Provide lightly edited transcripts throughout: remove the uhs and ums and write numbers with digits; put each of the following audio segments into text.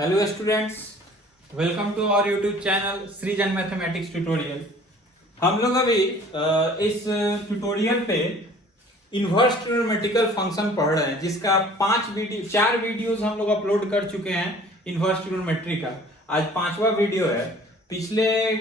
Hello students, welcome to our YouTube channel Srijan mathematics tutorial. हम लोग अभी इस ट्यूटोरियल पे इनवर्स ट्रिग्नोमेट्रिकल फंक्शन पढ़ रहे हैं, जिसका 4 वीडियोस हम लोग अपलोड कर चुके हैं इनवर्स ट्रिग्नोमेट्री का। आज 5वां वीडियो है। पिछले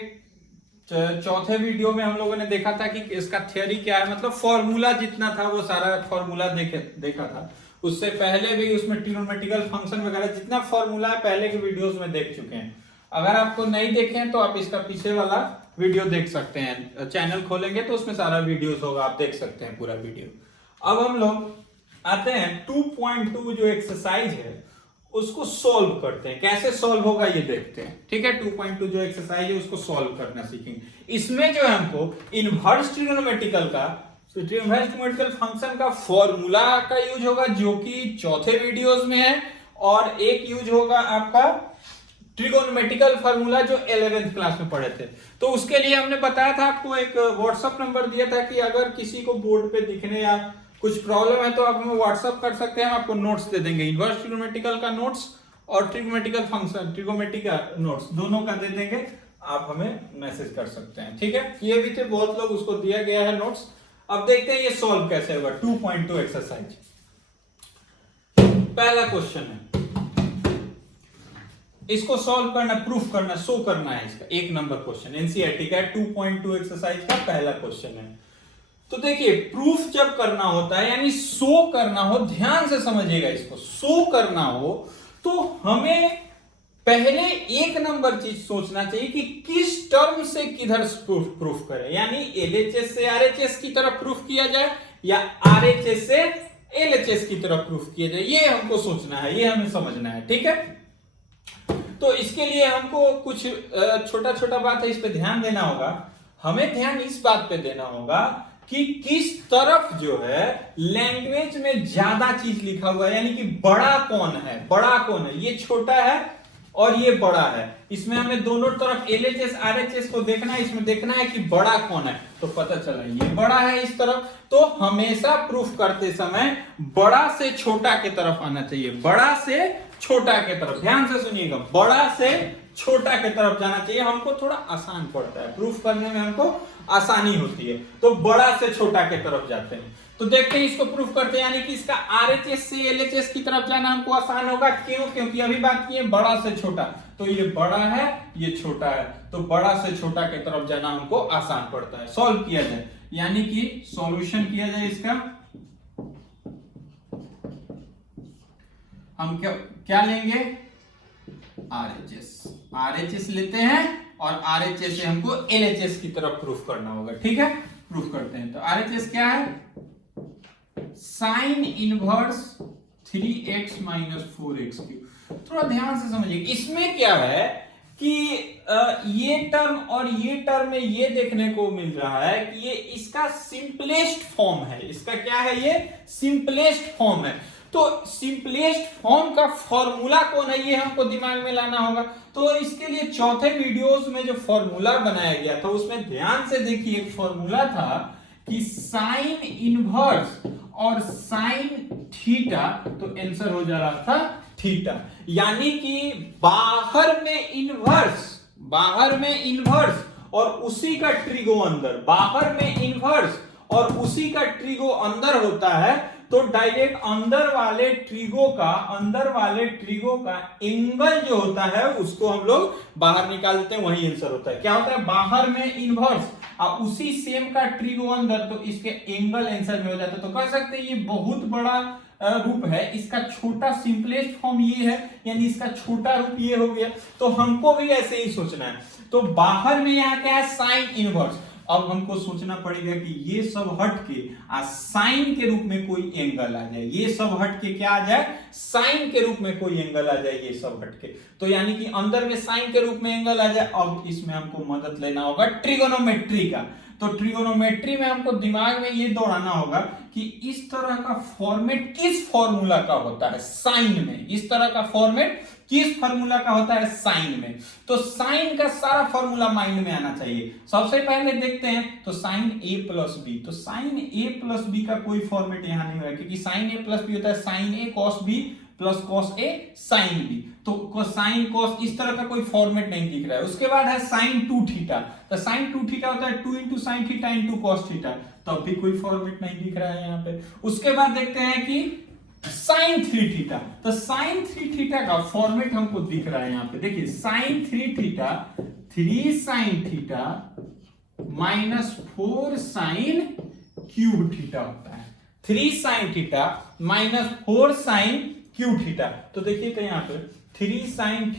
चौथे वीडियो में हम लोगों ने देखा था कि इसका थ्योरी क्या है, मतलब फॉर्मूला जितना था वो सारा फॉर्मूला देखा था। उससे पहले भी उसमें ट्रिग्नोमेट्रिकल फंक्शन वगैरह जितना फॉर्मूला है पहले के वीडियोस में देख चुके हैं। अगर आपको नहीं देखे हैं तो आप इसका पीछे वाला वीडियो देख सकते हैं। चैनल खोलेंगे तो उसमें सारा वीडियोस होगा, आप देख सकते हैं पूरा वीडियो। अब हम लोग आते हैं 2.2 जो एक्सरसाइज है उसको सॉल्व करते हैं। कैसे सॉल्व होगा ये देखते हैं, ठीक है। 2.2 जो एक्सरसाइज है उसको सॉल्व करना सीखेंगे। इसमें जो है हमको इनवर्स ट्रिग्नोमेट्रिकल फंक्शन का फॉर्मूला का यूज होगा, जो कि चौथे वीडियोस में है, और एक यूज होगा आपका ट्रिगोनोमेट्रिकल फार्मूला जो 11th क्लास में पढ़े थे। तो उसके लिए हमने बताया था, आपको एक व्हाट्सएप नंबर दिया था कि अगर किसी को बोर्ड पे दिखने या कुछ प्रॉब्लम है तो आप हमें व्हाट्सएप कर सकते हैं, हम आपको नोट्स दे देंगे। इनवर्स ट्रिग्नोमेट्रिकल का नोट्स और ट्रिग्नोमेट्रिकल फंक्शन ट्रिग्नोमेट्री का नोट्स दोनों का दे देंगे, आप हमें मैसेज कर सकते हैं, ठीक है। ये भी थे बहुत लोग, उसको दिया गया है नोट्स। अब देखते हैं ये सॉल्व कैसे होगा 2.2 एक्सरसाइज। पहला क्वेश्चन है, इसको सॉल्व करना, प्रूफ करना, शो करना है। इसका 1 नंबर क्वेश्चन एनसीईआरटी का 2.2 एक्सरसाइज का पहला क्वेश्चन है। तो देखिए, प्रूफ जब करना होता है यानी शो करना हो, ध्यान से समझिएगा, इसको शो करना हो तो हमें पहले 1 नंबर चीज सोचना चाहिए कि किस टर्म से किधर प्रूफ करें। यानी एलएचएस से आरएचएस की तरफ प्रूफ किया जाए या आरएचएस से एलएचएस की तरफ प्रूफ किया जाए, ये हमको सोचना है, ये हमें समझना है, ठीक है। तो इसके लिए हमको कुछ छोटा छोटा बात है, इस पे ध्यान देना होगा। हमें ध्यान इस बात पे देना होगा कि किस तरफ जो है लैंग्वेज में ज्यादा चीज लिखा हुआ है, यानी कि बड़ा कौन है, बड़ा कौन है। ये छोटा है और ये बड़ा है। इसमें हमें दोनों तरफ एलएचएस आरएचएस को देखना है, इसमें देखना है कि बड़ा कौन है। तो पता चला ये बड़ा है इस तरफ, तो हमेशा प्रूफ करते समय बड़ा से छोटा के तरफ आना चाहिए, बड़ा से छोटा के तरफ। ध्यान से सुनिएगा, बड़ा से छोटा के तरफ जाना चाहिए। हमको थोड़ा आसान पड़ता है प्रूफ करने में, हमको आसानी होती है, तो बड़ा से छोटा के तरफ जाते हैं। तो देखते हैं, इसको प्रूफ करते हैं, यानी कि इसका आरएचएस से एलएचएस की तरफ जाना हमको आसान होगा। क्यों? क्योंकि अभी बात की है बड़ा से छोटा, तो ये बड़ा है, ये छोटा है, तो बड़ा से छोटा के तरफ जाना हमको आसान पड़ता है। सॉल्व किया जाए, यानी कि सॉल्यूशन किया जाए इसका। हम क्या लेंगे? आरएचएस लेते हैं और आरएचएस से हमको एलएचएस की तरफ प्रूफ करना होगा, ठीक है। प्रूफ करते हैं। तो आरएचएस क्या है? Sine inverse 3x minus 4x3। थोड़ा ध्यान से समझिए, इसमें क्या है कि ये टर्म और ये टर्म में ये देखने को मिल रहा है कि ये इसका सिंपलेस्ट फॉर्म है। इसका क्या है? ये सिंपलेस्ट फॉर्म है। तो सिंपलेस्ट फॉर्म का फॉर्मूला कौन है, ये हमको दिमाग में लाना होगा। तो इसके लिए चौथे वीडियोस में जो फॉर्मूला बनाया गया था उसमें ध्यान से देखिए, एक फॉर्मूला था कि साइन इनवर्स और साइन थीटा, तो आंसर हो जा रहा था थीटा। यानी कि बाहर में इनवर्स और उसी का ट्रिगो अंदर, बाहर में इनवर्स और उसी का ट्रिगो अंदर होता है, तो डायरेक्ट अंदर वाले ट्रिगो का एंगल जो होता है उसको हम लोग बाहर निकाल देते हैं, वही आंसर होता है। क्या होता है? बाहर में इनवर्स और उसी सेम का ट्रिगो अंदर, तो इसके एंगल आंसर में हो जाता है। तो कह सकते हैं ये बहुत बड़ा रूप है, इसका छोटा सिंपलेस्ट फॉर्म ये है, यानी इसका छोटा रूप ये हो गया। तो हमको भी ऐसे ही सोचना है। तो बाहर में यहाँ क्या है? Sine inverse. अब हमको सोचना पड़ेगा कि ये सब हट के साइन के रूप में कोई एंगल आ जाए, ये सब हट के क्या आ जाए? साइन के रूप में कोई एंगल आ जाए, ये सब हट के। तो यानी कि अंदर में साइन के रूप में एंगल आ जाए। अब इसमें हमको मदद लेना होगा ट्रिगोनोमेट्री का। तो ट्रिगोनोमेट्री में हमको दिमाग में ये दौड़ाना होगा कि इस तरह का फॉर्मेट किस फॉर्मूला का होता है साइन में, इस तरह का फॉर्मेट किस फॉर्मूला का होता है साइन में। तो साइन का सारा फॉर्मूला माइंड में आना चाहिए। सबसे पहले देखते हैं, तो साइन a प्लस बी, तो साइन a प्लस बी का कोई फॉर्मेट यहां नहीं होगा, क्योंकि साइन a प्लस बी होता है sine a cos b plus cos A sine B. तो साइन कॉस इस तरह का कोई फॉर्मेट नहीं दिख रहा है। उसके बाद है साइन 2 थीटा, तो साइन 2 थीटा होता है 2 into sine theta into cos theta, तब भी कोई फॉर्मेट नहीं दिख रहा है यहाँ पे। उसके बाद देखते हैं कि साइन 3 थीटा, तो साइन 3 थीटा का फॉर्मेट हमको दिख रहा है यहाँ पे। देखिए sine 3 theta 3 sine theta minus 4 sine cube theta होता है। 3 sine theta minus 4 sine cube theta. तो देखिए तो यहाँ पे 3 sine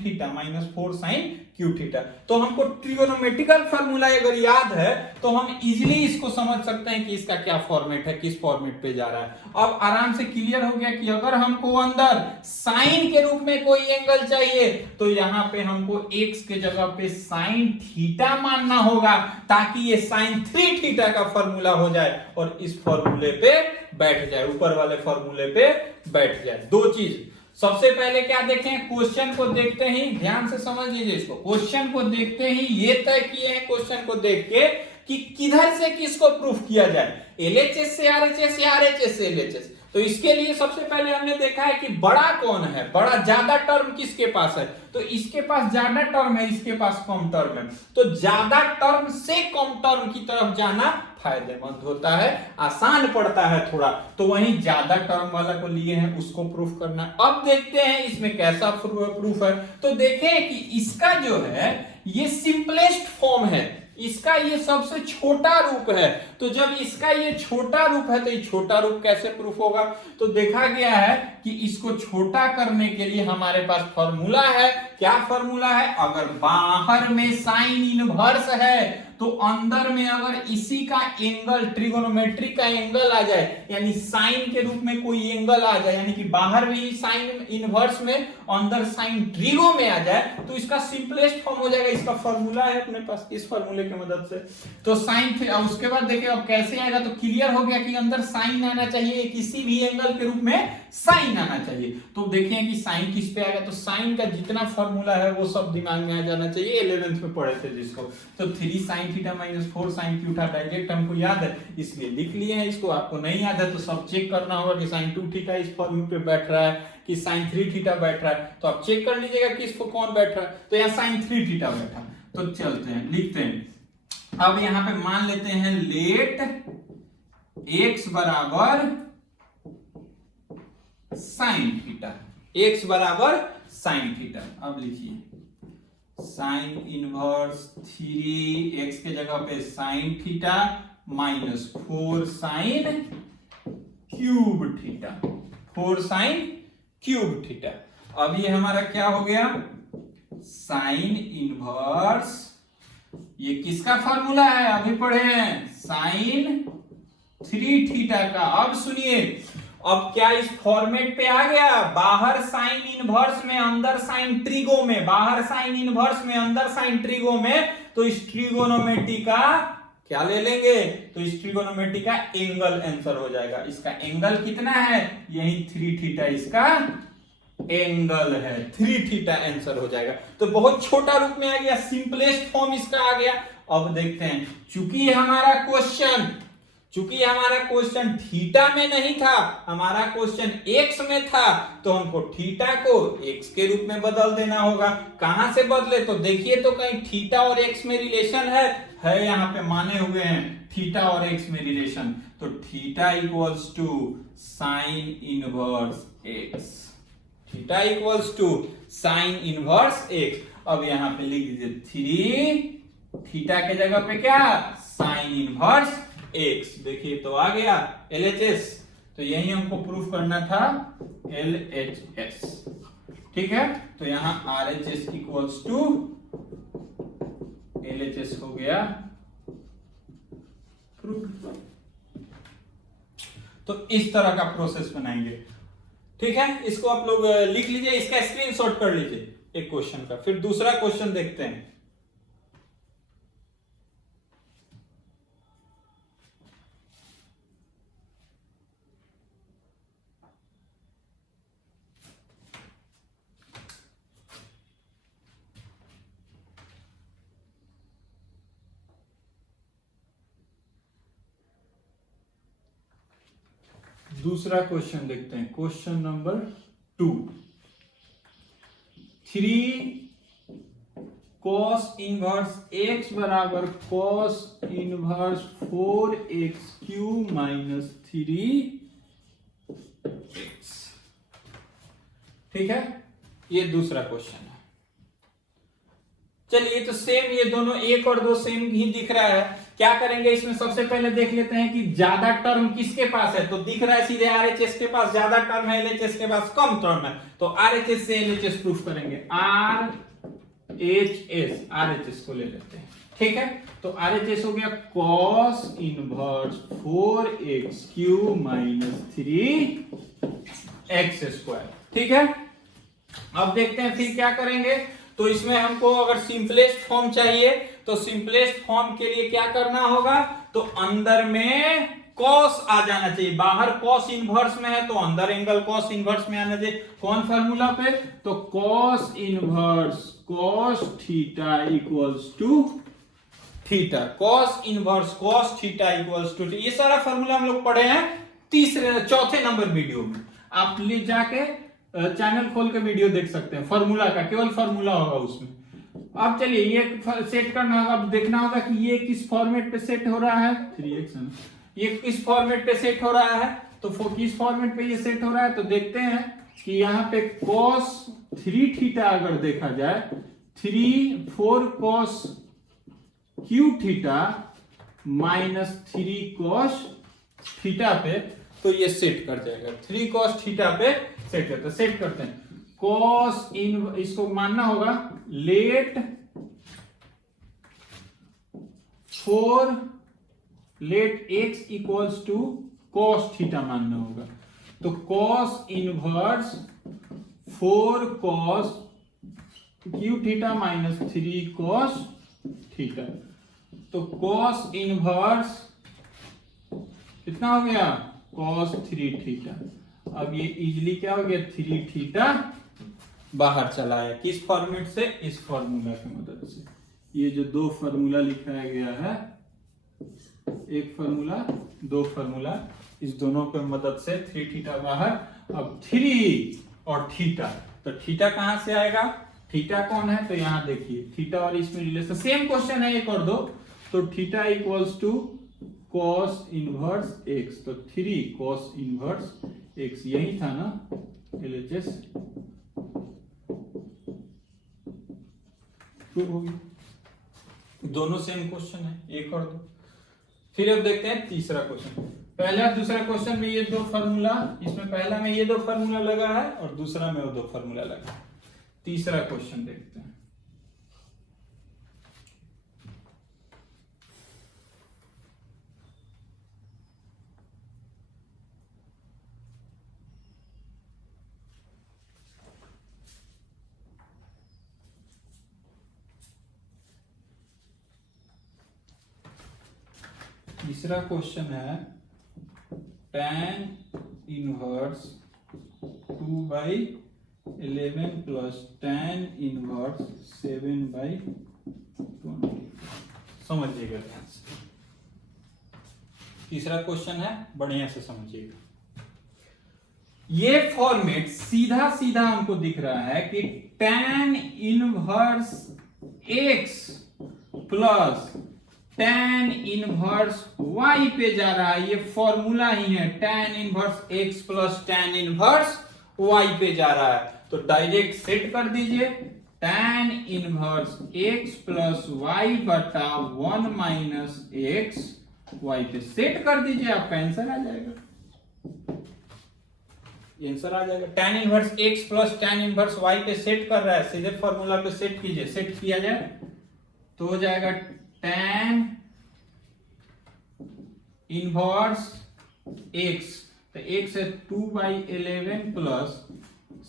theta minus 4 sine cube theta. तो हमको ट्रिगोनोमेट्रिकल फार्मूला अगर याद है तो हम इजीली इसको समझ सकते हैं कि इसका क्या फॉर्मेट है, किस फॉर्मेट पे जा रहा है। अब आराम से क्लियर हो गया कि अगर हमको अंदर साइन के रूप में कोई एंगल चाहिए तो यहाँ पे हमको x के जगह पे साइन थीटा मानना होगा, ताकि ये साइन 3 थीटा का फॉर्मूला हो जाए और इस फॉर्मूले पे बैठ जाए, ऊपर वाले फॉर्मूले पे बैठ जाए। दो चीज, सबसे पहले क्या देखें, क्वेश्चन को देखते ही ध्यान से समझ लीजिए इसको। क्वेश्चन को देखते ही ये तय किए हैं क्वेश्चन को देख के कि किधर से किसको प्रूफ किया जाए, एलएचएस से आरएचएस या आरएचएस से एलएचएस। तो इसके लिए सबसे पहले हमने देखा है कि बड़ा कौन है, बड़ा ज्यादा टर्म किसके पास है, तो इसके पास ज्यादा टर्म है, इसके पास कम टर्म है। तो ज्यादा टर्म से कम टर्म की तरफ जाना फायदेमंद होता है, आसान पड़ता है थोड़ा, तो वहीं ज्यादा टर्म वाला को लिए हैं उसको प्रूफ करना। अब देखते हैं इसमें कैसा प्रूफ है। तो देखें कि इसका जो है ये सिंपलेस्ट फॉर्म है, इसका ये सबसे छोटा रूप है। तो जब इसका ये छोटा रूप है तो ये छोटा रूप कैसे प्रूफ होगा, तो देखा गया है कि इसको छोटा करने के लिए हमारे पास फॉर्मूला है। क्या फॉर्मूला है, अगर बाहर में साइन इनवर्स है तो अंदर में अगर इसी का एंगल ट्रिगोनोमेट्री का एंगल आ जाए, यानी साइन के रूप में कोई एंगल आ जाए, यानी कि बाहर भी साइन इनवर्स में अंदर साइन ट्रिगो में आ जाए, तो इसका सिंपलेस्ट फॉर्म हो जाएगा। इसका फॉर्मूला है अपने पास, इस फॉर्मूले की मदद से। तो साइन, उसके बाद देखिए अब कैसे आएगा, तो क्लियर हो गया कि अंदर साइन आना चाहिए, किसी भी एंगल के रूप में साइन आना चाहिए। तो देखिए कि साइन किस पे आएगा, तो साइन का जितना फॉर्मूला है वो सब दिमाग में आ जाना चाहिए, 11th में पढ़े थे जिसको। तो 3 sine theta minus 4 sine cube theta direct हमको याद है, इसलिए लिख लिए हैं इसको। आपको नहीं याद है तो सब चेक करना होगा कि साइन 2 थीटा इस फॉर्मूले पे बैठ रहा है कि साइन 3 थीटा बैठ रहा है, तो आप चेक कर लीजिएगा कि इसको कौन बैठ रहा है। तो यहाँ साइन 3 थीटा बैठा, तो चलते हैं लिखते हैं। अब यहाँ पे मान लेते हैं लेट x बराबर साइन थीटा, x बराबर साइन थीटा। अब लिखिए साइन इनवर्स 3x के जगह पे sign theta minus 4 sine cube theta, 4 sine cube theta. अब ये हमारा क्या हो गया, साइन इनवर्स, ये किसका फॉर्मूला है अभी पढ़े हैं, साइन 3 थीटा का। अब सुनिए, अब क्या इस फॉर्मेट पे आ गया, बाहर साइन इनवर्स में अंदर साइन ट्रिगो में, बाहर साइन इनवर्स में अंदर साइन ट्रिगो में, तो इस ट्रिगोनोमेट्री का क्या ले लेंगे, तो इस ट्रिगोनोमेट्री का एंगल आंसर हो जाएगा। इसका एंगल कितना है, यही 3 थीटा इसका एंगल है, 3 थीटा आंसर हो जाएगा। तो बहुत छोटा रूप में आ गया, सिंपलेस्ट फॉर्म इसका आ गया। अब देखते हैं, चूंकि हमारा क्वेश्चन थीटा में नहीं था, हमारा क्वेश्चन एक्स में था, तो हमको थीटा को एक्स के रूप में बदल देना होगा। कहां से बदले, तो देखिए तो कहीं थीटा और एक्स में रिलेशन है यहाँ पे माने हुए हैं थीटा और एक्स में रिलेशन। तो theta equals to sine inverse x, theta equals to sine inverse x. अब यहाँ पे लिख दीजिए 3 थीटा के जगह पे क्या, साइन इनवर्स एक्स। देखिए तो आ गया LHS, तो यही हमको प्रूफ करना था LHS, ठीक है। तो यहाँ RHS इक्वल्स टू LHS हो गया प्रूफ। तो इस तरह का प्रोसेस बनाएंगे, ठीक है। इसको आप लोग लिख लीजिए, इसका स्क्रीनशॉट कर लीजिए एक क्वेश्चन का। फिर दूसरा क्वेश्चन देखते हैं। दूसरा क्वेश्चन देखते हैं, question number 2। 3 cos inverse x बराबर cos inverse 4x³ minus 3x। ठीक है, ये दूसरा क्वेश्चन है। चलिए, तो सेम ये दोनों 1 और 2 सेम ही दिख रहा है। क्या करेंगे इसमें, सबसे पहले देख लेते हैं कि ज्यादा टर्म किसके पास है। तो दिख रहा है सीधे RHS के पास ज्यादा टर्म है, LHS के पास कम टर्म है। तो RHS से LHS प्रूफ करेंगे। RHS को ले लेते हैं। ठीक है, तो RHS हो गया cos inverse 4x³ minus 3x²। ठीक है, अब देखते हैं फिर क्या करेंगे। तो इसमें हमको अगर सिंपलेस्ट फॉर्म चाहिए तो सिंपलेस्ट फॉर्म के लिए क्या करना होगा, तो अंदर में cos आ जाना चाहिए। बाहर cos इनवर्स में है तो अंदर एंगल cos इनवर्स में आना चाहिए। कौन फार्मूला पे, तो cos inverse cos theta equals to theta. cos inverse cos theta equals to, ये सारा फार्मूला हम लोग पढ़े हैं चौथे नंबर वीडियो में। आप ले जाके चैनल खोल के वीडियो देख सकते हैं। फार्मूला का केवल फार्मूला होगा उसमें। अब चलिए ये सेट करना होगा। अब देखना होगा कि ये किस फॉर्मेट पे सेट हो रहा है, 3x है ना, ये किस फॉर्मेट पे सेट हो रहा है। तो किस फॉर्मेट पे ये सेट हो रहा है, तो देखते हैं कि यहाँ पे cos 3 थीटा अगर देखा जाए, 4 cos cube theta minus 3 cos theta पे, तो ये सेट कर जाएगा। 3 cos थीटा पे सेट करते हैं। सेट करते हैं cos इन, इसको मानना होगा let 4 x equals to cos theta मानना होगा। तो cos inverse 4 cos cube theta minus 3 cos theta. तो cos इनवर्स कितना हो गया, cos 3 थीटा। अब ये इजिली क्या हो गया, 3 थीटा बाहर चला है। किस फॉर्मेट से, इस फॉर्मूला की मदद से। ये जो 2 फॉर्मूला लिखाया गया है, एक फॉर्मूला 2 फॉर्मूला, इस दोनों की मदद से 3 थीटा बाहर। अब 3 और थीटा, तो थीटा कहां से आएगा, थीटा कौन है, तो यहां देखिए थीटा और इसमें रिलेशन। सेम क्वेश्चन है 1 और 2। तो theta equals to cos inverse x, तो 3 cos इनवर्स x, यही था ना LHS। प्रूव हो गया। दोनों सेम क्वेश्चन है, 1 और 2। फिर अब देखते हैं तीसरा क्वेश्चन। पहला और दूसरा क्वेश्चन में ये 2 फार्मूला, इसमें पहला में ये 2 फार्मूला लगा है और दूसरा में वो 2 फार्मूला लगा है। तीसरा क्वेश्चन देखते हैं। तीसरा क्वेश्चन है tan inverse 2/11 plus tan inverse 7/20। समझिएगा ध्यान से, तीसरा क्वेश्चन है, बढ़िया से समझिएगा। ये फॉर्मेट सीधा सीधा हमको दिख रहा है कि tan inverse x plus tan inverse y पे जा रहा है। ये फॉर्मूला ही है, tan inverse x plus tan inverse y पे जा रहा है। तो डायरेक्ट सेट कर दीजिए tan inverse x plus y बटा 1 माइनस x y पे सेट कर दीजिए, आपका आंसर आ जाएगा। आंसर आ जाएगा। tan inverse x plus tan inverse y पे सेट कर रहा है, सीधे फॉर्मूला पे सेट कीजिए। सेट किया जाए तो हो जाएगा tan इनवर्स x, तो x है 2/11 प्लस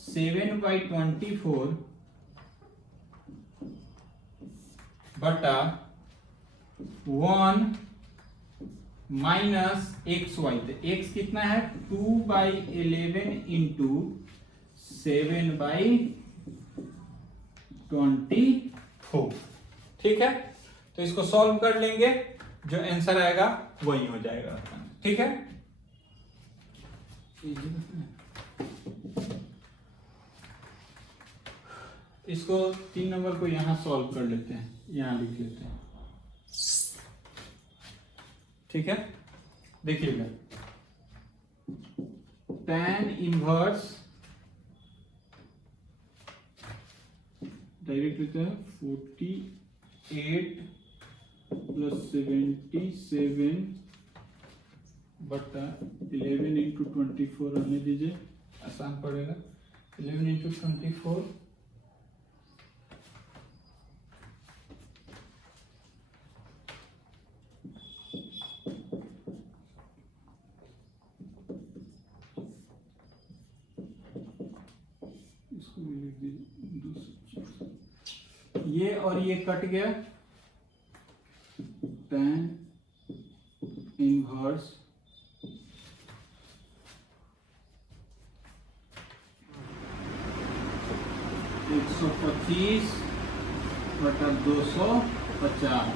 7/24 बटा 1 माइनस xy। तो x कितना है, 2/11 इंटू 7/24। ठीक है, तो इसको सॉल्व कर लेंगे, जो आंसर आएगा वही हो जाएगा। ठीक है, इसको 3 नंबर को यहां सॉल्व कर लेते हैं, यहां लिख लेते हैं, ठीक है। देखिएगा tan इनवर्स डायरेक्ट लेते हैं 48 प्लस 77 बटा 11 इंटू 24 आने दीजिए, आसान पड़ेगा। 11 इंटू 24 ये और ये कट गया, tan इनवर्स 125 बटा 250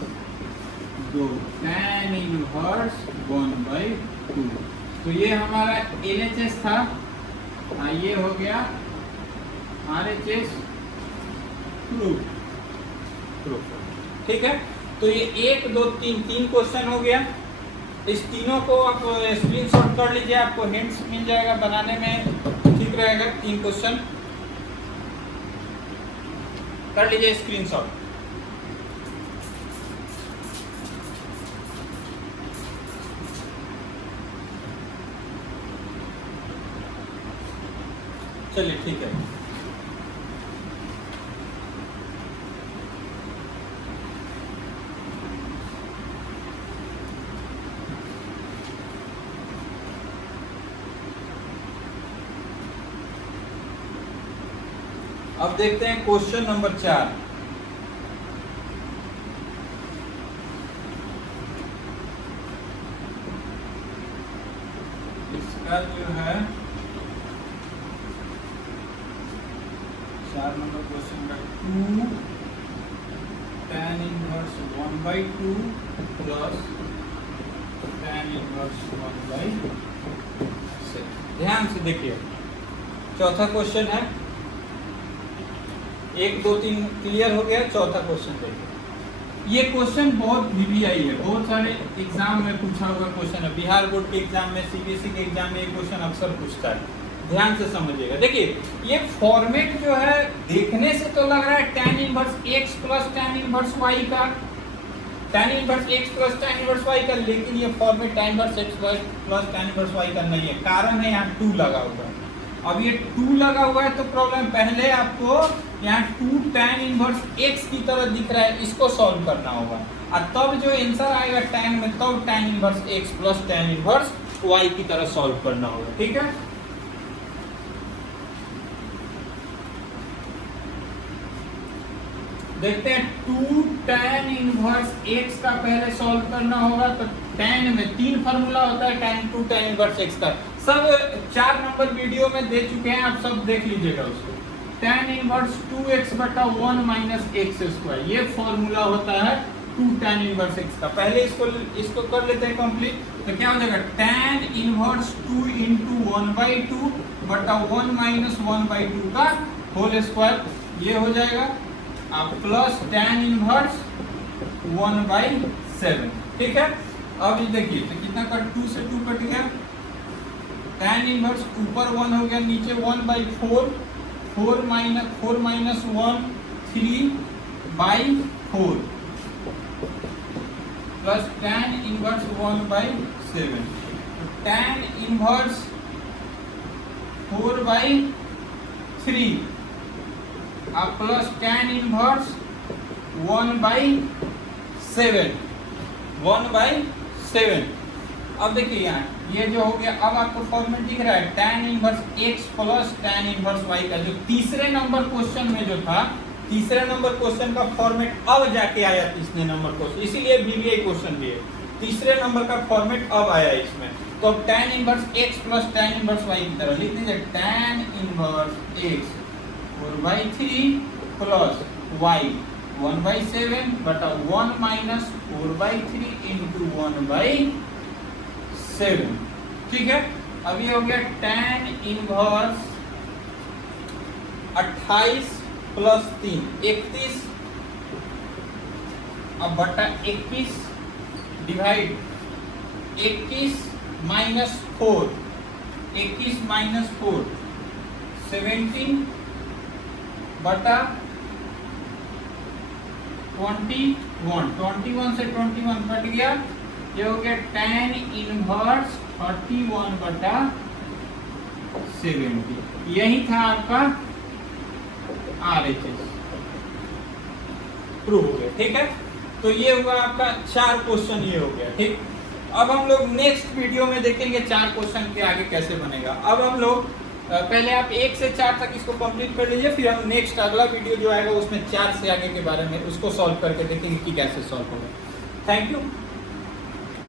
2 tan इनवर्स 1/2। तो ये हमारा LHS था, हाँ ये हो गया RHS प्रूफ, ठीक है। तो ये 1 2 3 3 क्वेश्चन हो गया। इस तीनों को आप स्क्रीनशॉट कर लीजिए, आपको हिंट्स मिल जाएगा, बनाने में ठीक रहेगा। 3 क्वेश्चन कर लीजिए स्क्रीनशॉट। चलिए ठीक है। अब देखते हैं क्वेश्चन नंबर 4। इसका जो है 4 नंबर क्वेश्चन का 2 tan inverse 1/2 plus tan inverse 1/6। ध्यान से देखिए, चौथा क्वेश्चन है। 1 2 3 क्लियर हो गया, चौथा क्वेश्चन देखिए। ये क्वेश्चन बहुत VVI है, बहुत सारे एग्जाम में पूछा हुआ क्वेश्चन है। बिहार बोर्ड के एग्जाम में, CBSE के एग्जाम में ये क्वेश्चन अक्सर पूछता है, ध्यान से समझिएगा। देखिए ये फॉर्मेट जो है देखने से तो लग रहा है tan inverse x plus tan inverse y का, tan inverse x plus tan inverse y का, लेकिन ये format tan inverse x plus tan inverse y का नहीं है। कारण है यहाँ 2 लगा हुआ है। अब ये 2 लगा हुआ है तो प्रॉब्लम, पहले आपको यहाँ 2 tan इनवर्स x की तरह दिख रहा है, इसको सॉल्व करना होगा, और तब जो आंसर आएगा tan में, तब tan inverse x plus tan inverse y की तरह सॉल्व करना होगा, ठीक है। देखते हैं 2 tan इनवर्स x का पहले सॉल्व करना होगा। तो tan में 3 फार्मूला होता है, tan 2 tan इनवर्स x का, सब 4 नंबर वीडियो में दे चुके हैं, आप सब देख लीजिएगा उसको। tan इनवर्स 2x बटा 1 माइनस एक्स स्क्वायर, ये फॉर्मूला होता है 2 tan इनवर्स x का। पहले इसको कर लेते हैं कंप्लीट। तो क्या हो जाएगा, tan इनवर्स 2 इंटू 1/2 बटा 1 माइनस 1/2 का होल स्क्वायर, ये हो जाएगा आप प्लस tan इनवर्स 1/7, ठीक है। अब ये देखिए तो कितना कट, 2 से 2 कट गया, tan इनवर्स ऊपर 1 हो गया, नीचे 1/4, 4 माइनस 1 3/4 प्लस tan इनवर्स 1/7। तो tan इनवर्स 4/3 आप प्लस tan इनवर्स 1/7। अब देखिए यहाँ ये जो हो गया, अब आपको फॉर्मेट दिख रहा है tan inverse x plus tan inverse y का, जो तीसरे नंबर क्वेश्चन में जो था, तीसरे नंबर क्वेश्चन का फॉर्मेट अब जाके आया तीसरे नंबर क्वेश्चन, इसीलिए VVI क्वेश्चन भी है। तीसरे नंबर का फॉर्मेट अब आया इसमें। तो अब tan inverse x plus tan inverse y की तरह लिख दीजिए, tan inverse x 4/3 plus y 1/7 बटा 1 माइनस 4/3 इंटू 1/7, ठीक है। अब ये हो गया tan इनवर्स 28 प्लस 3 31, अब बटा 21 डिवाइड 21 माइनस 4, 21 माइनस 4 17 बटा 21, 21 से 21 कट गया, ये हो गया tan इनवर्स 31 बटा 70। यही था आपका RHS, प्रूव हो गया। ठीक है, तो ये हुआ आपका 4 क्वेश्चन, ये हो गया। ठीक, अब हम लोग नेक्स्ट वीडियो में देखेंगे 4 क्वेश्चन के आगे कैसे बनेगा। अब हम लोग पहले आप 1 से 4 तक इसको कंप्लीट कर लीजिए, फिर हम नेक्स्ट अगला वीडियो जो आएगा उसमें 4 से आगे के बारे में उसको सॉल्व करके देखेंगे कि कैसे सॉल्व होगा। Thank you.